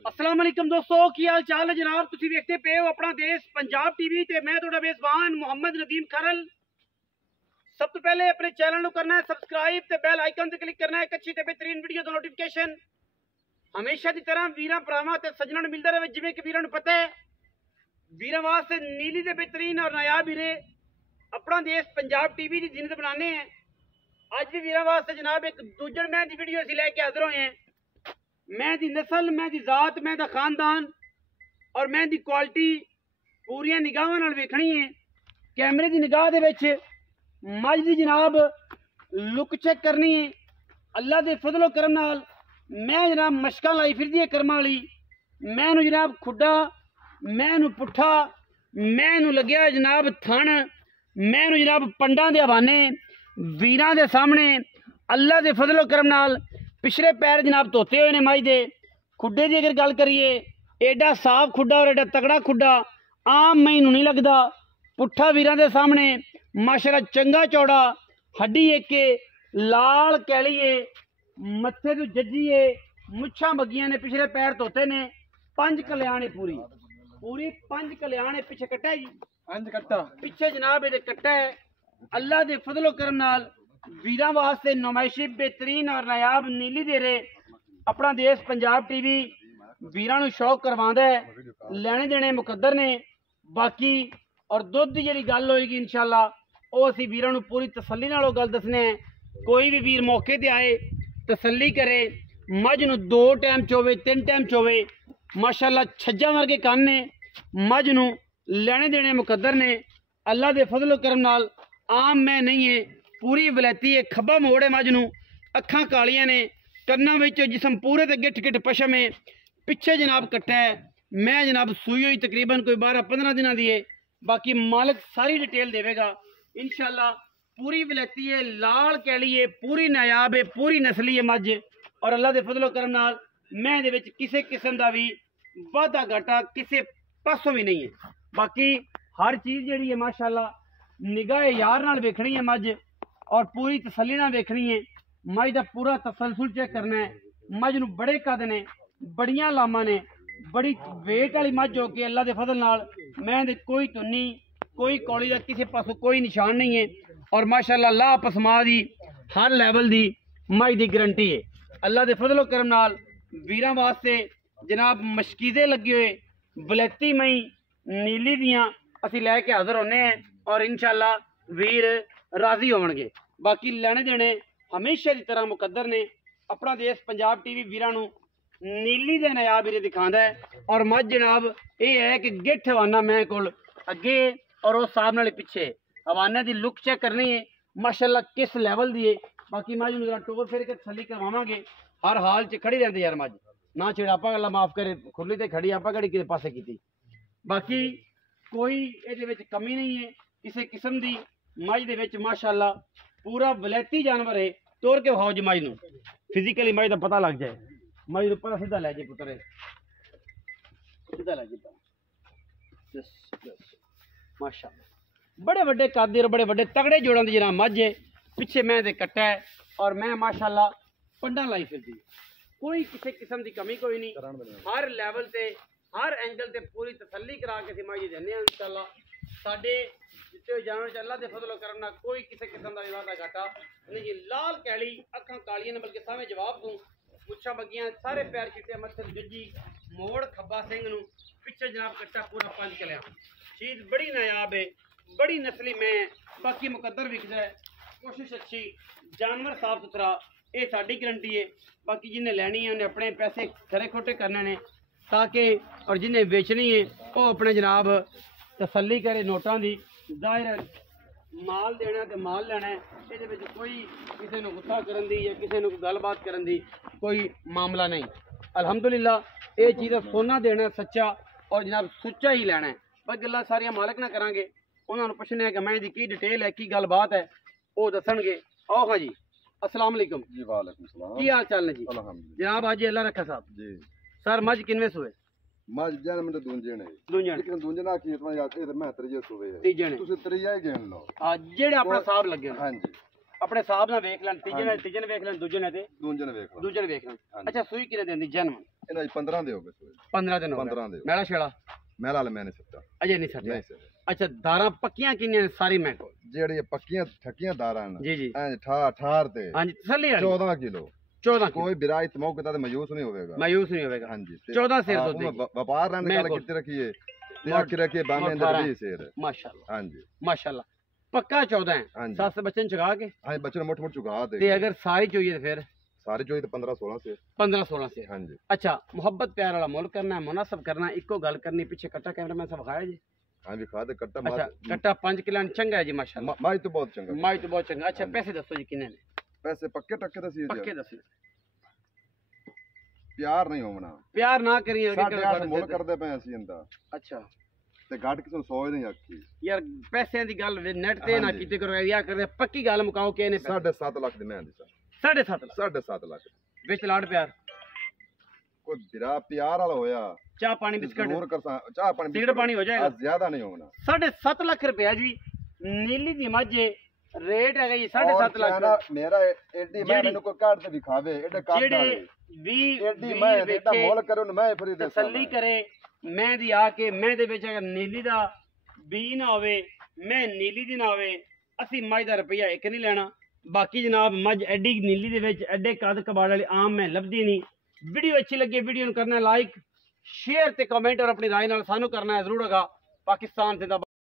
अस्सलाम वालेकुम दोस्तों, की हाल चाल है जनाब। तुसी देखते पे हो अपना देश पंजाब टीवी ते मैं तुहाडा मेजबान मोहम्मद नदीम खरल। सब तो पहले अपने चैनल को करना है सब्सक्राइब ते बेल आइकन ते क्लिक करना है एक अच्छी ते बेहतरीन वीडियो दा नोटिफिकेशन हमेशा की तरह वीरां भरावां ते सज्जणां नूं मिलदा रहे। जिवें कि वीरां नूं पता है वीरां वास्ते नीली ते बेहतरीन और नायाब हीरे अपना देश पंजाब टीवी की जिन्नत बनाने हैं। अज भी वीरां वास्ते जनाब एक दूजण मैं दी वीडियो असीं लैके हाजिर होए हैं। मैं दी नस्ल, मैं दी जात, मैं दा खानदान और मैं दी क्वालिटी पूरी निगाहां नाल वेखनी है। कैमरे की निगाह दे विच मझ दी जनाब लुक चेक करनी है। अल्लाह दे फजलो करम नाल मैं जनाब मशकां लाई फिरदी है कर्मां वाली। मैं नूं जनाब खुड्डा, मैं नूं पुट्ठा, मैं नूं लग्या जनाब थण, मैं नूं जनाब पंडां दे हवाने वीरां दे सामने अल्लाह दे फजलो करम नाल पिछले पैर जनाब धोते हुए ने। मझ दे खुड्डे की अगर गल करिए एडा साफ खुड्डा और एडा तगड़ा खुड्डा आम मैनू नहीं लगता। पुट्ठा वीरां दे सामने माशाल्लाह चंगा चौड़ा हड्डी एके लाल कैलिए मत्थे तो जज्जिए मुच्छां बगियां ने पिछले पैर धोते ने। पंज कल्याण पूरी पूरी पंज कल्याण पिछे कट्टा है जी, पंज कट्टा पिछे जनाब ये कट्टा है। अल्लाह दे फजलो करम नाल वीरां वास्ते नुमाइशी बेहतरीन और नायाब नीली दे रहे अपना देश पंजाब टीवी वीरां नूं शौक करवांदा है। लैने देने मुकद्दर ने। बाकी और दुध की जिहड़ी गल होएगी इंशाअल्लाह वो असीं वीरां नूं पूरी तसल्ली नाल ओह गल दसने हैं। कोई भी वीर मौके ते आए तसल्ली करे। मझ नूं 2 टाइम चोवे 3 टाइम चोवे माशाअल्लाह छज्जा वर्गे कंन ने। मझ नूं लैने देने मुकद्दर ने। अल्लाह दे फजलो करम नाल आम मैं नहीं है, पूरी वलैती है। खब्बा मोड़ है मझ नूं, अखां कालियां ने, कन्नां विच जिसम पूरे ते गिठ गिठ पशम है। पिछे जनाब कट्टा है। मैं जनाब सूई हुई तकरीबन कोई 12-15 दिनों की है। बाकी मालिक सारी डिटेल देवेगा इंशाअल्लाह। पूरी वलैती है, लाल कैली है, पूरी नायाब है, पूरी नस्ली है मझ। और अल्लाह दे फजलो करम नाल मैं दे विच किसी किस्म का भी वाधा घाटा किसी पासों भी नहीं है। बाकी हर चीज़ जिहड़ी है माशाअल्लाह निगाह यार नाल वेखनी है मझ और पूरी तसल्ली नाल वेखनी है। मझ का पूरा तसलसल चेक करना है। मझ नूं बड़े कद ने, बड़ियां लामां ने, बड़ी वेट वाली मझ हो के अल्लाह के फजल नाल मैं दे कोई तुन्नी कोई कौली का किसी पासों कोई निशान नहीं है। और माशाअल्लाह ला पसमा दी हर लैवल की मझ की गारंटी है। अल्लाह के फजलो करम नाल वीरां वास्ते जनाब मशकीदे लगे हुए बलैती मई नीली दियां असीं लैके हाजिर होने हैं और इंशाअल्लाह वीर राजी होणगे। बाकी लैने देने हमेशा की तरह मुकद्दर ने। अपना देश पंजाब टीवी वीरां नूं नीली दे नायाब हीरे दिखांदा है। और मझ जनाब ये है कि गिठ हवाना मैं कोल अगे और उस हिसाब नाल पिछे हवाने की लुक चेक करनी है माशाअल्लाह किस लैवल दी है। बाकी मझ नूं टोर फिर के तसल्ली करवावांगे। हर हाल च खड़ी रहती यार मझ ना छिड़ापा अल्लाह माफ करे खुली ते खड़ी आपा घड़ी किसी पासे की। बाकी कोई ये कमी नहीं है किसी किस्म की। मझ दे विच माशाअल्लाह पूरा वलैती जानवर है। तोड़ के विखाओ जी मझ नूं फिजिकली मझ का पता लग जाए। मझ नूं पता सीधा लै जाए पुत्र सीधा लै जाए माशाअल्लाह। बड़े वड्डे कद और बड़े वड्डे तगड़े जोड़ों की जनाब मझ है। पिछे मैं दे कट्टा है और मैं माशाअल्लाह पंडा लाई फिरदी। कोई किसी किस्म की कमी कोई नहीं। हर लैवल से हर एंगल से पूरी तसल्ली करा के मझ देने इंशाअल्लाह। साडे जिते जानवर अल्लाह के फजलो करम नाल कोई किसी किस्म का वाधा घाटा नहीं जी। लाल कैली अखां कालियां ने, बल्कि सारे जवाब दूँ मुच्छां बगियां सारे पैर चिट्टे मत्थे जज्जी मोड़ खब्बा सिंह नूं पिछे जनाब कट्टा पूरा 5 कल्याण चीज़ बड़ी नायाब है, बड़ी नस्ली में। बाकी मुकद्दर विकदा है। कोशिश अच्छी, जानवर साफ सुथरा, ये साडी गारंटी है। बाकी जिन्हें लैनी है उन्हें अपने पैसे खरे खोटे करने ने ताकि और जिन्हें बेचनी है वो अपने जनाब तसल्ली करे नोटां दी। जाहिर है माल देना तो माल लेना है। ये कोई किसी को गुस्सा करन दी या किसी को गलबात करन दी कोई मामला नहीं। अल्हम्दुलिल्लाह ये चीज़ सोना देना सच्चा और जनाब सुच्चा ही लेना है। बस गल्लां सारियां मालिक ना करांगे उन्होंने पुछने है कि मैं की डिटेल है की गलबात है वो दसणगे। आओ हाँ जी अस्सलाम वालेकुम जी। वालेकुम सलाम। की हाल चाल ने जी? जनाब आज अल्लाह रखा साहब जी। सर मझ किनवे सूए? मझ जन में दूंजण है लेकिन दूंजना की इतना याद है मैं त्रीजे सूए है तीजे ने तुसी त्रीजा ही गिन लो। हां जेड़े अपना साहब लगे हां जी अपने साहब नाल वेख लैन। तीजे ने वेख लैन, दूजे ने ते दूंजन वेख लो दूजे ने वेख लैन। अच्छा सूई किने देंदी जन्म? इना 15 दे हो गए सूए 15 ਦਿਨ ਹੋ 15 ਦੇ ਮੈਲਾ ਛੇਲਾ ਮੈਂ ਲਾਲ ਮੈਨੇ ਸੱਤਾ ਅਜੇ ਨਹੀਂ ਸੱਟਿਆ ਨਹੀਂ ਸਰ ਅੱਛਾ ਦਾਰਾਂ ਪੱਕੀਆਂ ਕਿੰਨੀਆਂ ਨੇ ਸਾਰੀ ਮੈਂ ਕੋਲ ਜਿਹੜੀਆਂ ਪੱਕੀਆਂ ਠੱਕੀਆਂ ਦਾਰਾਂ ਨੇ ਜੀ ਜੀ ਐ 18 ਤੇ ਹਾਂਜੀ ਤਸੱਲੀ ਵਾਲੀ 14 ਕਿਲੋ 14 ਕੋਈ ਬਿਰਾਇ ਤਮੌਕ ਦਾ ਮਾਯੂਸ ਨਹੀਂ ਹੋਵੇਗਾ ਮਾਯੂਸ ਨਹੀਂ ਹੋਵੇਗਾ ਹਾਂਜੀ 14 ਸਿਰ ਤੋਂ ਹਾਂ, ਵਪਾਰ ਰਨ ਗੱਲ ਕੀਤੀ ਰੱਖੀਏ ਤੇ ਆਖੀ ਰੱਖੀਏ ਬਾਵੇਂ ਅੰਦਰ 20 ਸਿਰ ਮਾਸ਼ਾਅੱਲਾ ਹਾਂਜੀ ਮਾਸ਼ਾਅੱਲਾ ਪੱਕਾ 14 ਹੈ ਹਾਂਜੀ। ਸੱਸ ਬੱਚਨ ਚਗਾ ਕੇ ਹਾਂ ਬੱਚੇ ਨੂੰ ਮੋਟ ਚੁਗਾ ਦੇ ਤੇ ਅਗਰ ਸਾਰੀ ਚੋਈਏ ਤੇ ਫਿਰ ਸਾਰੇ ਚੋਈ ਤੇ 15 16 ਸਿਰ 15 16 ਸਿਰ ਹਾਂਜੀ ਅੱਛਾ ਮੁਹੱਬਤ ਪਿਆਰ ਵਾਲਾ ਮੁੱਲ ਕਰਨਾ ਹੈ ਮੁਨਾਸਬ ਕਰਨਾ ਹੈ, ਇੱਕੋ ਗੱਲ ਕਰਨੀ ਪਿੱਛੇ ਕੱਟਾ ਕੈਮਰਾਮੈਨ ਸਾਹਿਬ ਖਾਇਆ ਜੀ ਹਾਂ ਵੀ ਖਾ ਦੇ ਕੱਟਾ ਅੱਛਾ ਕੱਟਾ 5 ਕਿਲੋ ਚੰਗਾ ਹੈ ਜੀ ਮਾਸ਼ਾਅੱਲਾ ਮਾਈ ਤੋਂ ਬਹੁਤ ਚੰਗਾ ਮਾਈ ਤੋਂ ਬਹੁਤ ਚੰਗਾ ਅੱਛਾ ਪੈਸੇ ਦੱਸੋ ਜੀ ਕਿੰਨੇ ਨੇ ਪੈਸੇ ਪੱਕੇ ਟੱਕੇ ਦਾ ਸੀ ਪੱਕੇ ਦੱਸੋ ਪਿਆਰ ਨਹੀਂ ਹੋਣਾ ਪਿਆਰ ਨਾ ਕਰੀਏ ਸਾਡੇ ਆਠ ਮੁੱਲ ਕਰਦੇ ਪਏ ਅਸੀਂ ਇਹਦਾ ਅੱਛਾ ਤੇ ਗੱਡ ਕਿਸੇ ਨੂੰ ਸੋਚ ਨਹੀਂ ਆਖੀ ਯਾਰ ਪੈਸਿਆਂ ਦੀ ਗੱਲ ਨੈਟ ਤੇ ਨਾ ਕੀਤੇ ਕਰੋ ਯਾ ਕਰਦੇ ਪੱਕੀ ਗੱਲ ਮੁਕਾਓ ਕਿ ਇਹਨੇ 7.5 ਲੱਖ ਦੀ ਮੈਂ ਦੀ ਸਰ 7.5 7.5 ਲੱਖ ਵਿੱਚ ਲਾੜ ਪਿਆਰ ਕੋਈ ਬਿਰਾ ਪਿਆਰ ਵਾਲਾ ਹੋਇਆ ਚਾਹ ਪਾਣੀ ਬਿਸਕਟ ਜ਼ਰੂਰ ਕਰਸਾਂ ਚਾਹ ਪਾਣੀ ਸਿਗਰਟ ਪਾਣੀ ਹੋ ਜਾਏਗਾ ਜ਼ਿਆਦਾ ਨਹੀਂ ਹੋਣਾ 7.5 ਲੱਖ ਰੁਪਇਆ ਜੀ ਨੀਲੀ ਦੀ ਮੱਝੇ ਰੇਟ ਹੈਗਾ ਜੀ 7.5 ਲੱਖ ਮੇਰਾ ਐਡੀ ਮੈਂ ਮੈਨੂੰ ਕੋਈ ਕਾਰਡ ਤੇ ਵਿਖਾਵੇ ਐਡੇ ਕਾਰਡ ਜਿਹੜੇ 20 ਐਡੀ ਮੈਂ ਐਡਾ ਮੋਲ ਕਰੋ ਨਾ ਮੈਂ ਫਰੀ ਦੇ ਤਸੱਲੀ ਕਰੇ ਮੈਂ ਦੀ ਆ ਕੇ ਮੈਂ ਦੇ ਵਿੱਚ ਅਗਰ ਨੀਲੀ ਦਾ ਬੀ ਨਾ ਹੋਵੇ ਮੈਂ ਨੀਲੀ ਦੀ ਨਾ ਹੋਵੇ ਅਸੀਂ ਮੱਝ ਦਾ ਰੁਪਈਆ ਇੱਕ ਨਹੀਂ ਲੈਣਾ ਬਾਕੀ ਜਨਾਬ ਮੱਝ ਐਡੀ ਨੀਲੀ ਦੇ ਵਿੱਚ ਐਡੇ ਕੱਦ ਕਬਾੜ ਵਾਲੀ ਆਮ ਮੈਂ ਲੱਭਦੀ ਨਹੀਂ ਵੀਡੀਓ ਅੱਛੀ ਲੱਗੇ ਵੀਡੀਓ ਨੂੰ ਕਰਨਾ ਲਾਈਕ ਸ਼ੇਅਰ ਤੇ ਕਮੈਂਟ ਔਰ ਆਪਣੀ ਰਾਏ ਨਾਲ ਸਾਨੂੰ ਕਰਨਾ ਹੈ ਜ਼ਰੂਰ ਹੈਗਾ ਪਾਕਿਸਤਾਨ ਜ਼ਿੰਦਾਬਾਦ